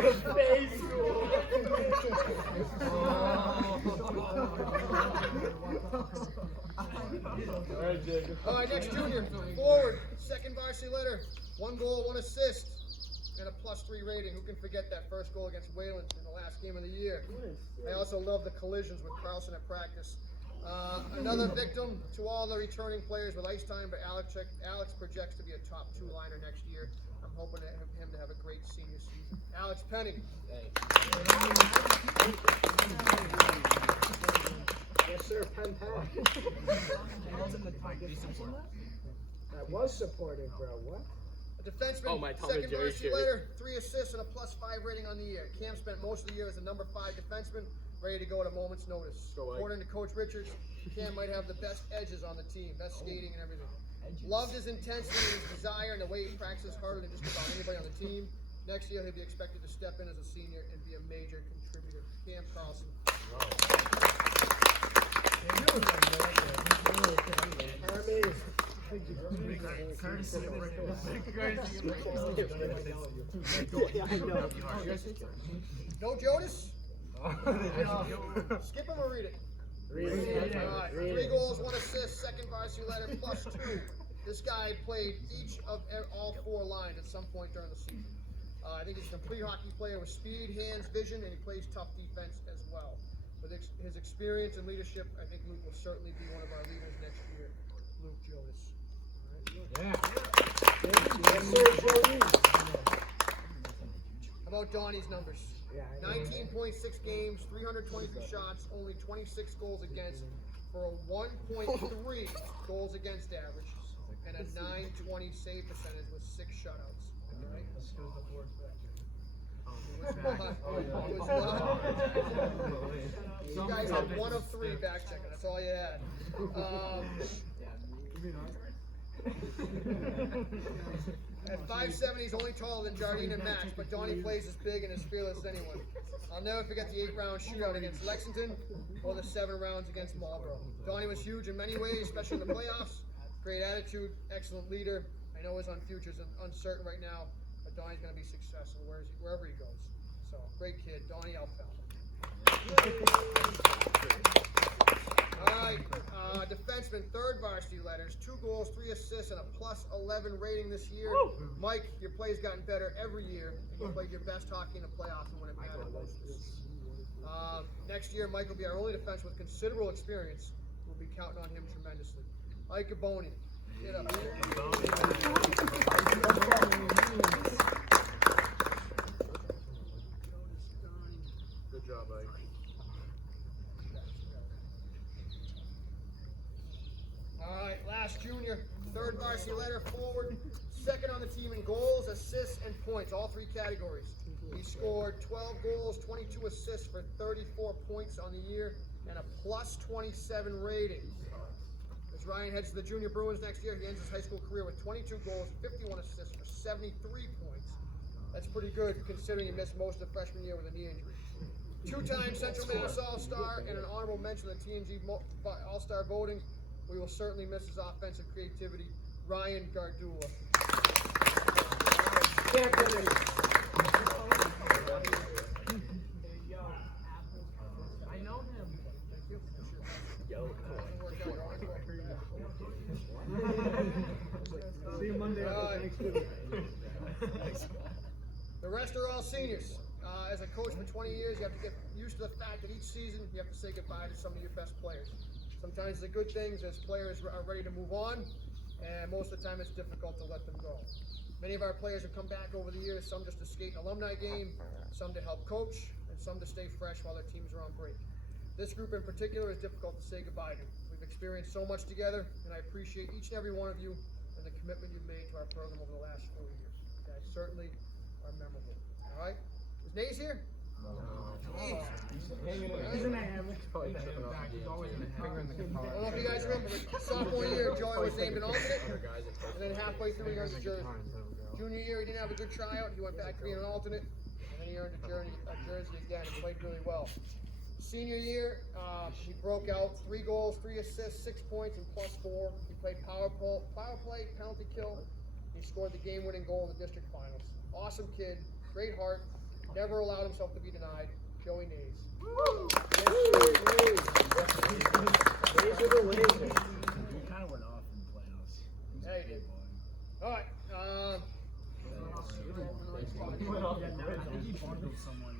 All right, next junior, forward, second varsity letter, 1 goal, 1 assist, and a +3 rating. Who can forget that first goal against Wayland in the last game of the year? I also love the collisions with Carlson at practice. Another victim to all the returning players with ice time, but Alex projects to be a top 2 liner next year. I'm hoping him to have a great senior season. Alex Penny. Yes, sir, pen. That was supportive, bro. What? A defenseman, second varsity letter, 3 assists and a +5 rating on the year. Cam spent most of the year as a number 5 defenseman, ready to go at a moment's notice. According to Coach Richards, Cam might have the best edges on the team, best skating and everything. Loved his intensity and his desire and the way he practices harder than just about anybody on the team. Next year, he'll be expected to step in as a senior and be a major contributor. Cam Carlson. No Jonas? Skip him or read it? Read it. All right. 3 goals, 1 assist, second varsity letter, +2. This guy played each of all 4 lines at some point during the season. I think he's a complete hockey player with speed, hands, vision, and he plays tough defense as well. With his experience and leadership, I think Luke will certainly be one of our leaders next year. Luke Jonas. How about Donnie's numbers? 19.6 games, 323 shots, only 26 goals against, for a 1.3 goals against average, and a .920 save percentage with 6 shutouts. Right? You guys had 1 of 3 back checking. That's all you had. At 5'7", he's only taller than Jardine and Max, but Donnie plays as big and as fearless as anyone. I'll never forget the 8-round shootout against Lexington or the 7 rounds against Marlboro. Donnie was huge in many ways, especially in the playoffs. Great attitude, excellent leader. I know his future is uncertain right now, but Donnie's going to be successful wherever he goes. So, great kid, Donnie Alfell. All right, defenseman, 3rd varsity letters, 2 goals, 3 assists, and a +11 rating this year. Mike, your play's gotten better every year, and you played your best hockey in the playoffs and when it mattered most. Next year, Mike will be our only defenseman with considerable experience. We'll be counting on him tremendously. Ike Aboni, get up. Good job, Ike. All right, last junior, 3rd varsity letter, forward, 2nd on the team in goals, assists, and points, all 3 categories. He scored 12 goals, 22 assists for 34 points on the year, and a +27 rating. As Ryan heads to the Junior Bruins next year, he ends his high school career with 22 goals, 51 assists for 73 points. That's pretty good considering he missed most of the freshman year with a knee injury. 2-time Central Mass All-Star and an honorable mention in the TNG All-Star voting. We will certainly miss his offensive creativity. Ryan Gardula. I know him. See you Monday after Thanksgiving. The rest are all seniors. As a coach for 20 years, you have to get used to the fact that each season you have to say goodbye to some of your best players. Sometimes the good things is players are ready to move on, and most of the time it's difficult to let them go. Many of our players have come back over the years, some just to skate an alumni game, some to help coach, and some to stay fresh while their teams are on break. This group in particular is difficult to say goodbye to. We've experienced so much together, and I appreciate each and every one of you and the commitment you've made to our program over the last 4 years. You guys certainly are memorable. All right? Is Nays here? No. He's in the hammock. I don't know if you guys remember, but sophomore year, Joey was named an alternate, and then halfway through he earned a jersey. Junior year, he didn't have a good tryout. He went back to being an alternate, and then he earned a jersey again and played really well. Senior year, he broke out, 3 goals, 3 assists, 6 points, and +4. He played power play, penalty kill. He scored the game-winning goal in the district finals. Awesome kid, great heart, Never allowed himself to be denied. Joey Nays. These are the lasers. We kind of went off in the playoffs. Yeah, you did. All right. He went off. I think he bundled someone.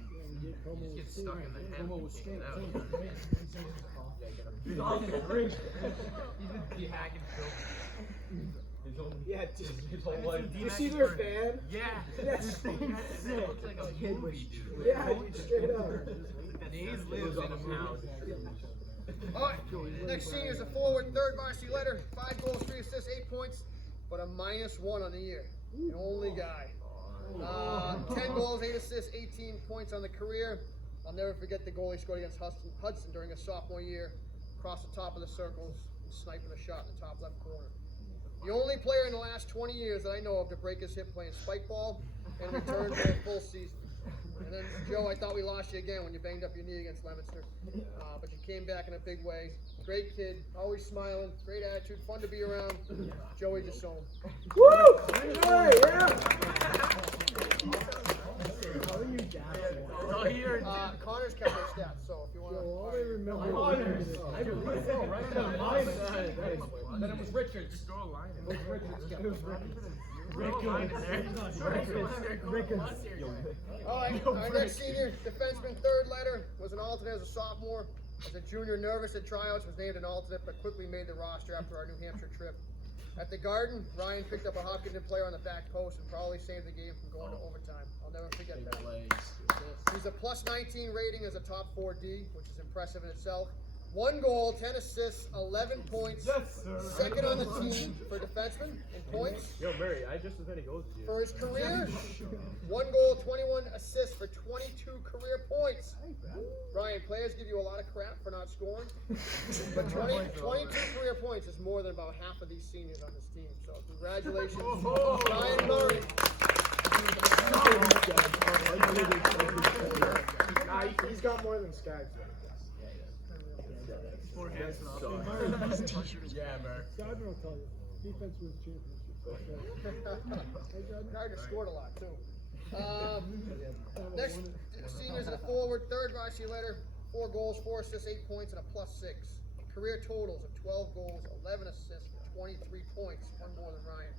Just get stuck in the head. He's been de-hacking Phil. Yeah, His whole life. you see their fan? Yeah. That's so It sick. looks like a movie, dude. Yeah, straight up. Nays lives in a movie. All right. Next senior is a forward, third varsity letter. 5 goals, 3 assists, 8 points, but a -1 on the year. The only guy. 10 goals, 8 assists, 18 points on the career. I'll never forget the goal he scored against Hudson during his sophomore year. Across the top of the circles and sniping a shot in the top left corner. The only player in the last 20 years that I know of to break his hip playing spike ball and return for a full season. And then, Joe, I thought we lost you again when you banged up your knee against Leominster. But you came back in a big way. Great kid, always smiling, great attitude, fun to be around. Joey just saw him. Woo! Joy, yeah! Oh, here. Connor's kept those stats, so if you want to. All they remember Then it was Richards. Just throw a line in. It was Richards. All right, our next senior, defenseman, third letter, was an alternate as a sophomore. As a junior, nervous at tryouts, was named an alternate, but quickly made the roster after our New Hampshire trip. At the Garden, Ryan picked up a Hopkinton player on the back post and probably saved the game from going to overtime. I'll never forget that. He's a +19 rating as a top 4D, which is impressive in itself. 1 goal, 10 assists, 11 points. Yes, sir. Second on the team for defenseman in points. Yo, Mary, I just as many goals as you. For his career, 1 goal, 21 assists for 22 career points. Ryan, players give you a lot of crap for not scoring, but 22 career points is more than about half of these seniors on this team. So congratulations, Ryan Murray. Nah, he's got more than Skaggs. Yeah, man. Gardner will tell you. Defense wins championship. Gardner scored a lot too. Next seniors in a forward, third varsity letter, 4 goals, 4 assists, 8 points, and a +6. Career totals of 12 goals, 11 assists, 23 points, 1 more than Ryan.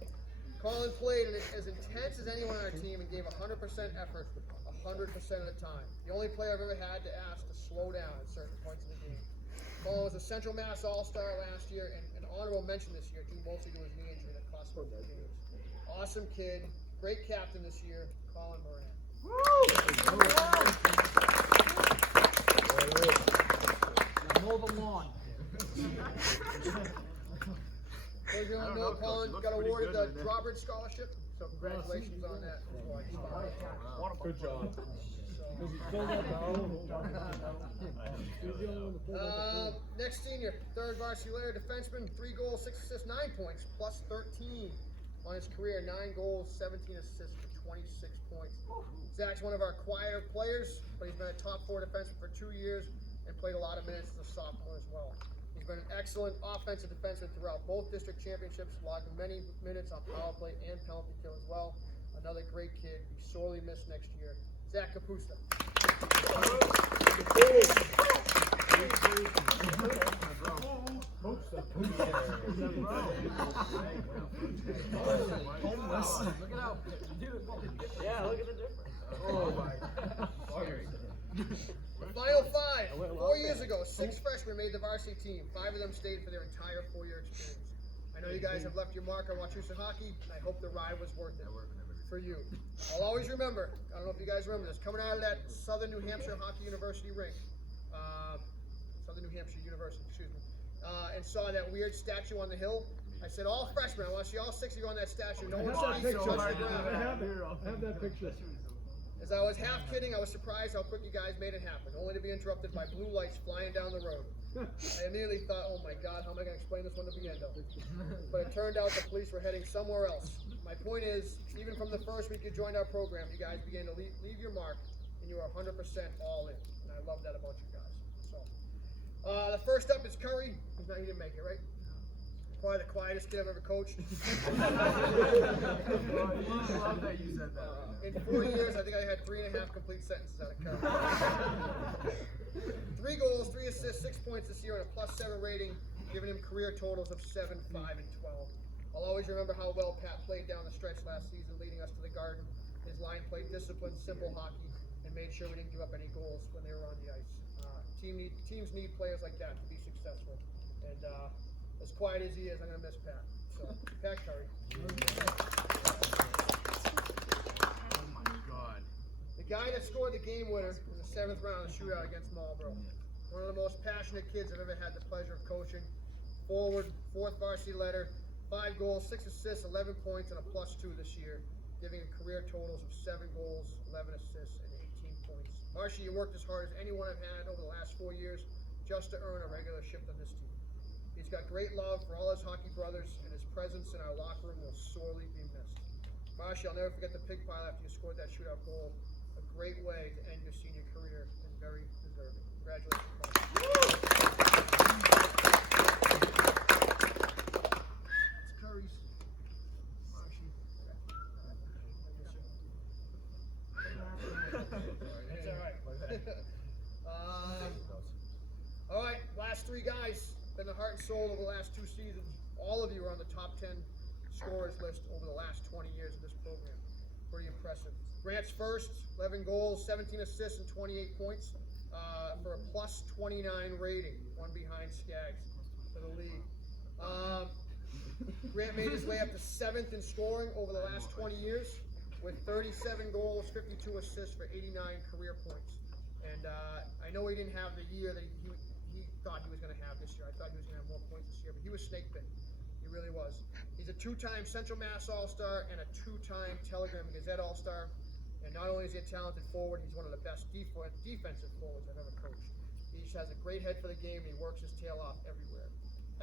Colin played as intense as anyone on our team and gave 100% effort 100% of the time. The only player I've ever had to ask to slow down at certain points in the game. Colin was a Central Mass All-Star last year and an honorable mention this year, due mostly to his knee injury that cost him the games. Awesome kid, great captain this year, Colin Moran. Now mow the lawn. As you all know, Colin got awarded the Drawbridge Scholarship, so congratulations on that. Good job. Next senior, third varsity letter, defenseman, 3 goals, 6 assists, 9 points, +13 on his career, 9 goals, 17 assists for 26 points. Zach's one of our quieter players, but he's been a top 4 defenseman for 2 years and played a lot of minutes as a sophomore as well. He's been an excellent offensive defenseman throughout both district championships, logging many minutes on power play and penalty kill as well. Another great kid, be sorely missed next year. Zach Kapusta. Look it out. Yeah, look at the difference. Oh my. The final 5. 4 years ago, 6 freshmen made the varsity team. 5 of them stayed for their entire 4-year experience. I know you guys have left your mark on Wachusett hockey, and I hope the ride was worth it for you. I'll always remember, I don't know if you guys remember this, coming out of that Southern New Hampshire Hockey University rink, Southern New Hampshire University, excuse me, and saw that weird statue on the hill. I said, all freshmen, I want to see all 6 of you on that statue. No one's feet touch the ground. I have that picture. As I was half kidding, I was surprised how quick you guys made it happen, only to be interrupted by blue lights flying down the road. I immediately thought, oh my God, how am I going to explain this one to Biendo? But it turned out the police were heading somewhere else. My point is, even from the first week you joined our program, you guys began to leave your mark, and you are 100% all in. And I love that about you guys. So, the first up is Curry. He didn't make it, right? probably the quietest kid I've ever coached. Love that you said that. In 4 years, I think I had 3.5 complete sentences out of Kevin. 3 goals, 3 assists, 6 points this year, and a +7 rating, giving him career totals of 7, 5, and 12. I'll always remember how well Pat played down the stretch last season, leading us to the Garden. His line played disciplined, simple hockey, and made sure we didn't give up any goals when they were on the ice. Teams need players like that to be successful. And as quiet as he is, I'm going to miss Pat. So, Pat Curry. Oh my God. The guy that scored the game winner in the 7th round of the shootout against Marlboro. One of the most passionate kids I've ever had the pleasure of coaching. Forward, 4th varsity letter, 5 goals, 6 assists, 11 points, and a +2 this year, giving him career totals of 7 goals, 11 assists, and 18 points. Marshy, you worked as hard as anyone I've had over the last 4 years just to earn a regular shift on this team. He's got great love for all his hockey brothers, and his presence in our locker room will sorely be missed. Marshy, I'll never forget the pig pile after you scored that shootout goal. A great way to end your senior career, and very deserving. Congratulations, Marshy. It's Curry's. Marshy. It's all right. All right, last 3 guys, been the heart and soul over the last 2 seasons. All of you are on the top 10 scorers list over the last 20 years of this program. Pretty impressive. Grant's first, 11 goals, 17 assists, and 28 points for a +29 rating, one behind Skaggs for the league. Grant made his way up to 7th in scoring over the last 20 years with 37 goals, 52 assists for 89 career points. And I know he didn't have the year that he thought he was going to have this year. I thought he was going to have more points this year, but he was snake bitten. He really was. He's a 2-time Central Mass All-Star and a 2-time Telegram Gazette All-Star. And not only is he a talented forward, he's one of the best defensive forwards I've ever coached. He just has a great head for the game, and he works his tail off everywhere.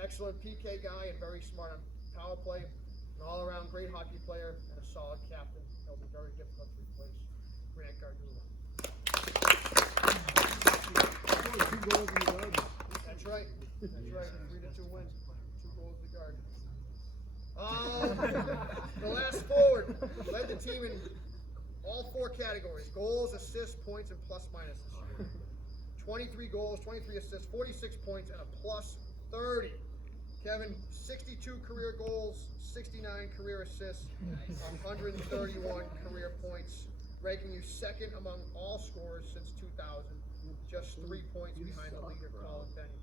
Excellent PK guy and very smart on power play. An all-around great hockey player and a solid captain. He'll be very difficult to replace. Grant Gardula. 2 goals in the Garden. That's right. That's right. 3-2 win. 2 goals to the Garden. The last forward led the team in all 4 categories: goals, assists, points, and +- this year. 23 goals, 23 assists, 46 points, and a +30. Kevin, 62 career goals, 69 career assists, 131 career points, ranking you 2nd among all scorers since 2000, just 3 points behind the leader, Colin Benny.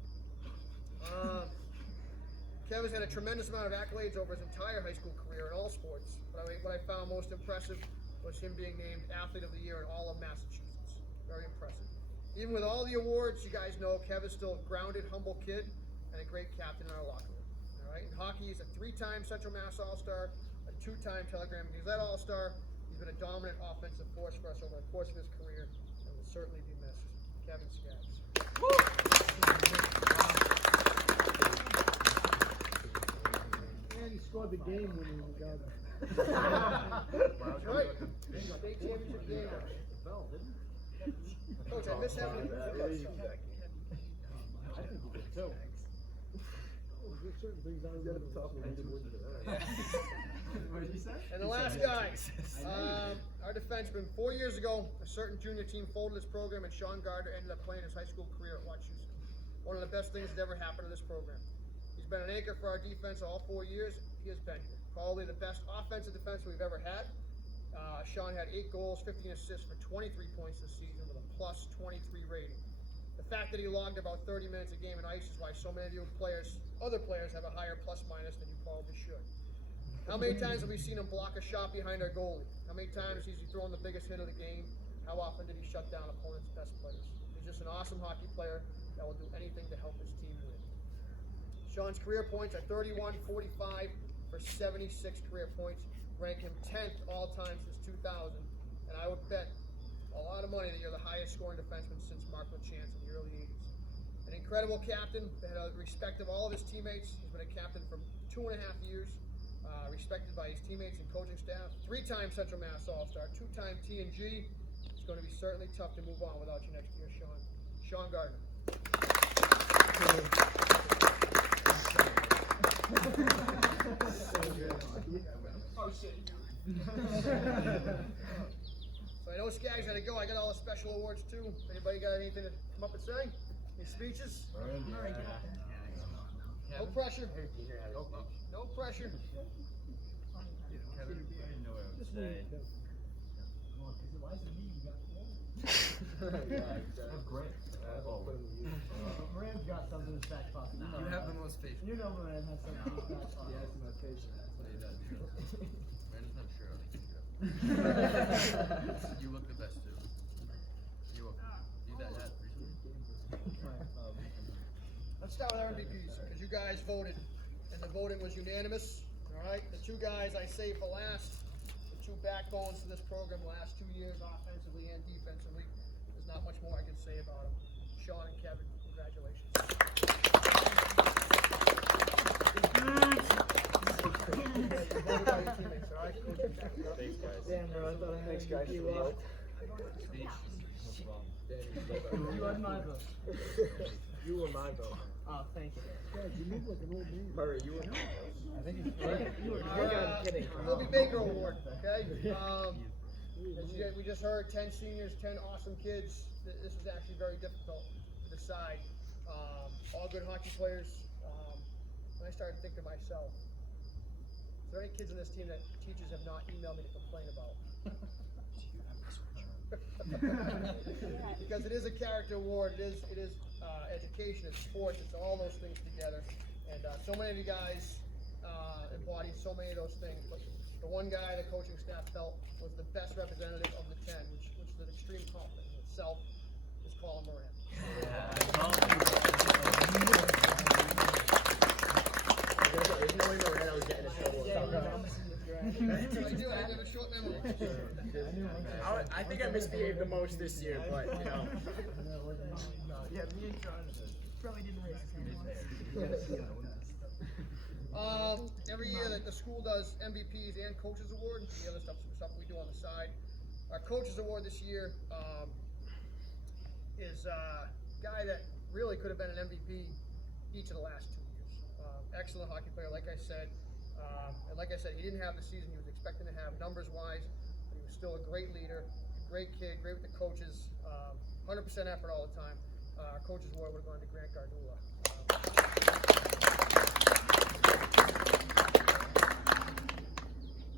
Kevin's had a tremendous amount of accolades over his entire high school career in all sports, but what I found most impressive was him being named Athlete of the Year in all of Massachusetts. Very impressive. Even with all the awards, you guys know Kevin's still a grounded, humble kid and a great captain in our locker room. All right. In hockey, he's a 3-time Central Mass All-Star, a 2-time Telegram Gazette All-Star. He's been a dominant offensive force for us over the course of his career and will certainly be missed. Kevin Skaggs. And he scored the game winner in the Garden. That's right. State championship game. Coach, I miss having you. I think he did too. There's certain things I remember. What did you say? And the last guy, our defenseman. 4 years ago, a certain junior team folded his program, and Sean Gardner ended up playing his high school career at Wachusett. One of the best things that ever happened to this program. He's been an anchor for our defense all 4 years. He has been here. Probably the best offensive defenseman we've ever had. Sean had 8 goals, 15 assists for 23 points this season with a +23 rating. The fact that he logged about 30 minutes a game in ice is why so many of you other players have a higher ± than you probably should. How many times have we seen him block a shot behind our goalie? How many times has he thrown the biggest hit of the game? How often did he shut down opponents' best players? He's just an awesome hockey player that will do anything to help his team win. Sean's career points are 31, 45 for 76 career points, rank him 10th all time since 2000, and I would bet a lot of money that you're the highest scoring defenseman since Mark LaChance in the early 80s. An incredible captain that had the respect of all of his teammates. He's been a captain for 2.5 years, respected by his teammates and coaching staff. 3-time Central Mass All-Star, 2-time TNG. It's going to be certainly tough to move on without you next year, Sean. Sean Gardner. Oh shit. So I know Skaggs had to go. I got all the special awards too. Anybody got anything to come up and say? Any speeches? No pressure. No pressure. Moran's got something in his back pocket. You have the most faith. You know Moran has something in his back pocket. You look the best too. You look. You that hat Let's start with our MVPs because you guys voted, and the voting was unanimous. All right, the two guys I saved for last, the two backbones to this program last 2 years, offensively and defensively. There's not much more I can say about them. Sean and Kevin, congratulations. Voted by your teammates, all right? Thanks, guys. Damn, bro, I thought I had you out. You had my vote. You were my vote. Oh, thank you. Murray, you were. I think I'm kidding. Wilby Baker Award, okay? We just heard 10 seniors, 10 awesome kids. This was actually very difficult to decide. All good hockey players. And I started thinking to myself, is there any kids in this team that teachers have not emailed me to complain about? Because it is a character award, it is education, it's sports, it's all those things together. And so many of you guys embody so many of those things, but the one guy the coaching staff felt was the best representative of the 10, which is an extreme compliment in itself, is Colin Moran. There's no way Moran was getting a show. I do, I have a short memory. I think I misbehaved the most this year, but you know. Yeah, me and Jonathan. Probably didn't raise his hand. Every year that the school does MVPs and coaches award, the other stuff we do on the side. Our coaches award this year is a guy that really could have been an MVP each of the last 2 years. Excellent hockey player, like I said. And like I said, he didn't have the season he was expecting to have numbers-wise, but he was still a great leader, great kid, great with the coaches, 100% effort all the time. Our coaches award would have gone to Grant Gardula.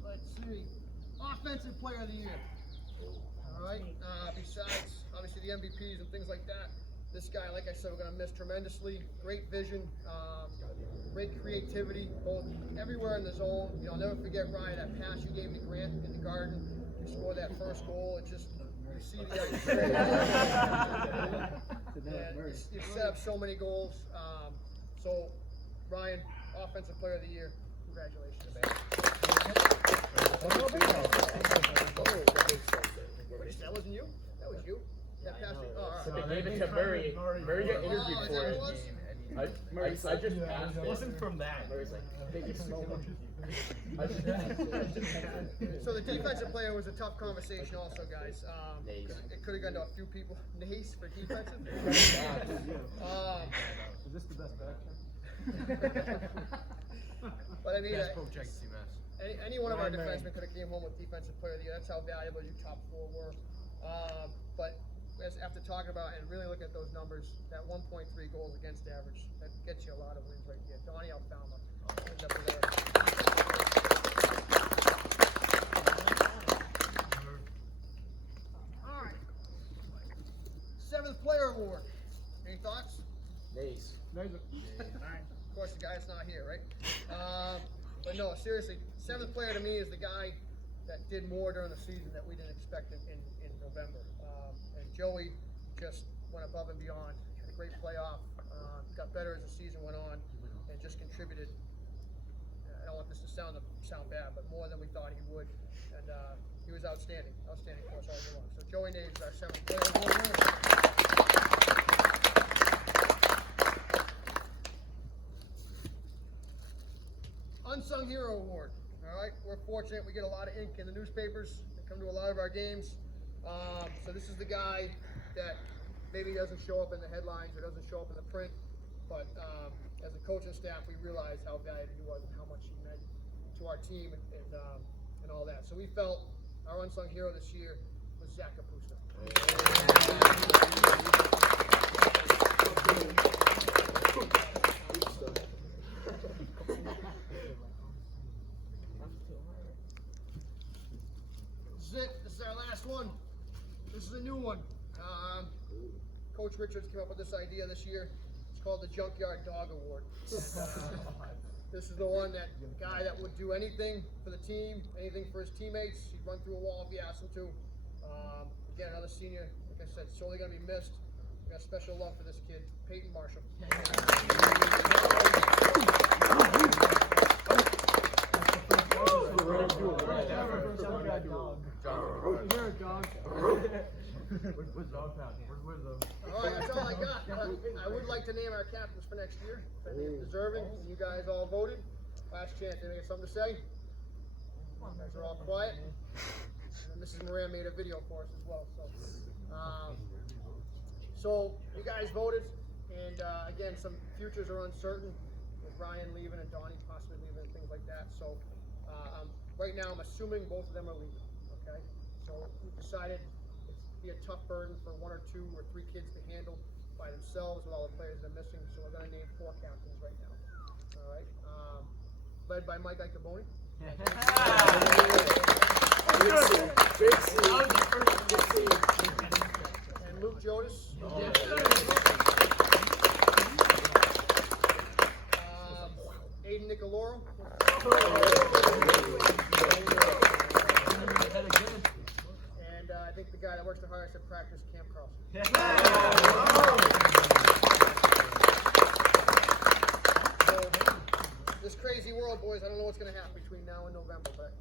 Let's see, offensive player of the year. All right, besides obviously the MVPs and things like that, this guy, like I said, we're going to miss tremendously. Great vision, great creativity, both everywhere in the zone. You know, I'll never forget, Ryan, that pass you gave to Grant in the Garden. You scored that first goal. It just, you see the you set up so many goals. So, Ryan, offensive player of the year, congratulations. That wasn't you? That was you? That pass you? Oh, all So right. they gave it to Murray. Murray got interviewed Oh, is for that it. what it was? I just asked it. It wasn't from that. Murray's like, thank you so much. So the defensive player was a tough conversation also, guys. It could have gone to a few people. Nace for defensive. Is this the best back? But I mean, Best project CMS. any one of our defensemen could have came home with defensive player of the year. That's how valuable your top 4 were. But after talking about and really looking at those numbers, that 1.3 goals against average, that gets you a lot of wins right there. Donnie Alfalma ends up with that. All right. 7th player award. Any thoughts? Nice. Of course, the guy's not here, right? But no, seriously, 7th player to me is the guy that did more during the season that we didn't expect in November. And Joey just went above and beyond. Had a great playoff. Got better as the season went on, and just contributed. I don't want this to sound bad, but more than we thought he would. And he was outstanding for us all year long. So Joey Naves is our 7th player award winner. Unsung Hero Award. All right, we're fortunate. We get a lot of ink in the newspapers. They come to a lot of our games. So this is the guy that maybe doesn't show up in the headlines or doesn't show up in the print, But as a coaching staff, we realized how valuable he was and how much he meant to our team and all that. So we felt our unsung hero this year was Zach Capusta. This is it. This is our last one. This is a new one. Coach Richards came up with this idea this year. It's called the Junkyard Dog Award. This is the one that the guy that would do anything for the team, anything for his teammates. He'd run through a wall if you asked him to. Again, another senior, like I said, sorely going to be missed. We got special love for this kid, Peyton Marshall. You're a dog. Where's Dog Pound? Where's the... All right, that's all I got. I would like to name our captains for next year. I think it's deserving. You guys all voted. Last chance. Anybody have something to say? You guys are all quiet. And Mrs. Moran made a video for us as well. So you guys voted, and again, some futures are uncertain with Ryan leaving and Donnie possibly leaving and things like that. So right now, I'm assuming both of them are leaving. Okay. So we decided it'd be a tough burden for 1 or 2 or 3 kids to handle by themselves with all the players they're missing. So we're going to name 4 captains right now. All right. Led by Mike Icaboni. Big C. And Luke Jodas. Aiden Nicoloro. And I think the guy that works the hardest at practice, Cam Carlson. This crazy world, boys, I don't know what's going to happen between now and November, but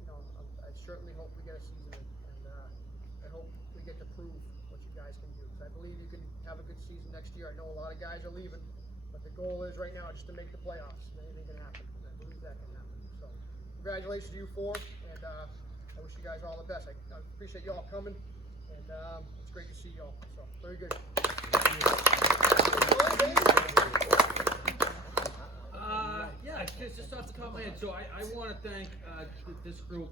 I certainly hope we get a season, and I hope we get to prove what you guys can do. Because I believe you can have a good season next year. I know a lot of guys are leaving, but the goal is right now just to make the playoffs. Anything can happen. I believe that can happen. So, congratulations to you 4, and I wish you guys all the best. I appreciate you all coming, and it's great to see you all. So, very good. Yeah, just off the top of my head. So I want to thank this group.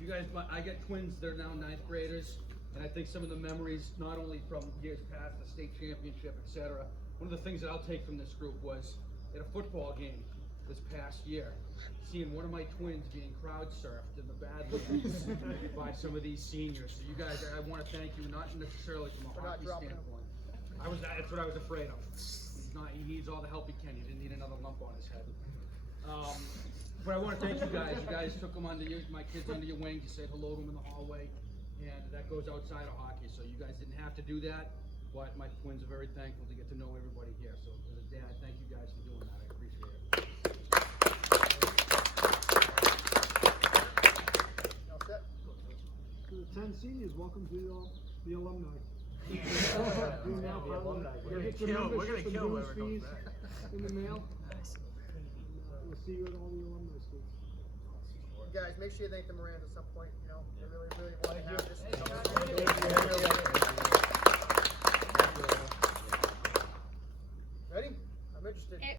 You guys, I got twins. They're now 9th graders, and I think some of the memories, not only from years past, the state championship, etc. One of the things that I'll take from this group was at a football game this past year, seeing one of my twins being crowd surfed in the Badlands by some of these seniors. So you guys, I want to thank you, not necessarily from a hockey standpoint. That's what I was afraid of. He needs all the help he can. He didn't need another lump on his head. But I want to thank you guys. You guys took them my kids under your wing. You said hello to them in the hallway, and that goes outside of hockey. So you guys didn't have to do that, but my twins are very thankful to get to know everybody here. So as a dad, thank you guys for doing that. I appreciate it. All set? To the 10 seniors, welcome to the alumni. We're gonna kill whoever comes back. In the mail. We'll see you at all the alumni schools. You guys, make sure you thank the Morans at some point. They really, really want to have this. Ready? I'm interested.